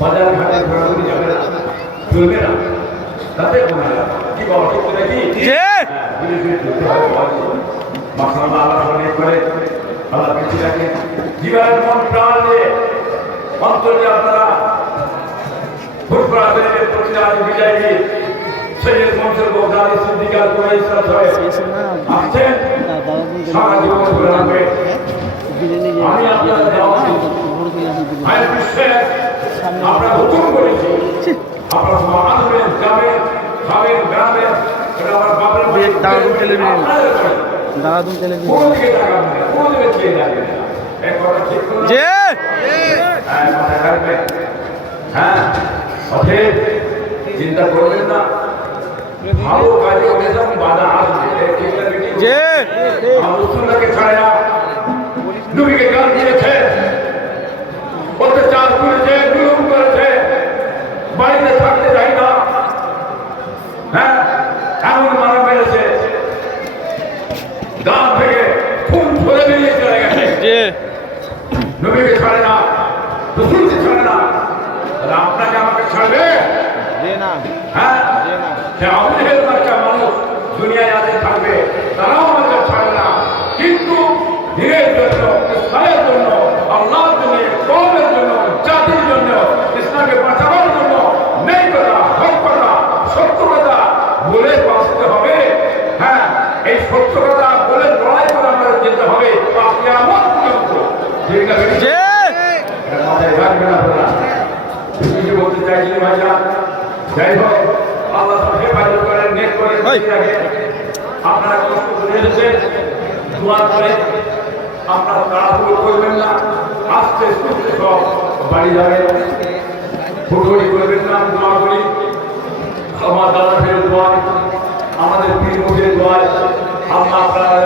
বাজার ঘাটে ঘোরাঘুরি যাবে না। চলবে না। তাতে কি বলো ঠিক নাকি হ্যাঁ, ধীরে ধীরে চলতে হবে বয়স। আল্লাহ অনেক করে আল্লাহ বেঁচে রাখে জীবনের মন প্রাণ দিয়ে অন্তর আপনারা ফুটবল বেরিয়ে প্রতিদান বিজয় গীত সৈয়দ মনসুর বোগদারি সিদ্দিকার কুরাইশ সাহেব আসছেন। সারা জীবন ধরে আমি আপনাদের বিশ্বে আমরা হুকুম করেছি আপনারা আসবেন যাবেন খাবেন বেড়াবেন এটা আমার বাপের বাড়ি। দারুণ টেলিভিশন। আপনাদের বাড়ি। দাদুন টেলিভিশন কোনো দিকে তাকাবেন কোনো দিকে চেয়ে যাবেন এক কথা ঠিক করুন। যে হ্যাঁ। হ্যাঁ, অতএব চিন্তা করবেন না ভালো কাজে বাধা আসবে ছাড়ে দাঁত থেকে খুন ধরে বেরিয়ে চলে গেছে। নবীকে ছাড়ে না রসুলকে ছাড়ে না। তাহলে আপনাকে আমাকে ছাড়বে? হ্যাঁ? সে বাচ্চা মানুষ দুনিয়ায় থাকবে তারাও আমাদের ছাড়বে না। কিন্তু দিনের জন্য ইসলামের জন্য আল্লাহর জন্য কমের জন্য জাতির জন্য ইসলামকে বাঁচানোর জন্য নেই কথা হক কথা সত্য কথা বলে বাঁচতে হবে। হ্যাঁ এই সত্য কথা বলে লড়াই করে আমাদের যেতে হবে আপনি আমার পর্যন্ত ঠিক আছে যে এটা মাথায় রাখবেন আপনারা। কিছু বলতে চাইছি ভাইয়া। যাই হোক আল্লাহ সব হেফাজত করেন নেক করেন ওই। ঠিক আছে আপনারা কষ্ট করে এসেছেন দোয়া করে। আপনারা তাড়াহুড়ো করবেন না। আস্তে সুস্থে সব বাড়ি যাবেন হুড়োড়ি করবেন না আমি দোয়া করি। আমার দাদা ফের দোয়ায় আমাদের পীর মুখের দোয়ায় আল্লাহ আপনারা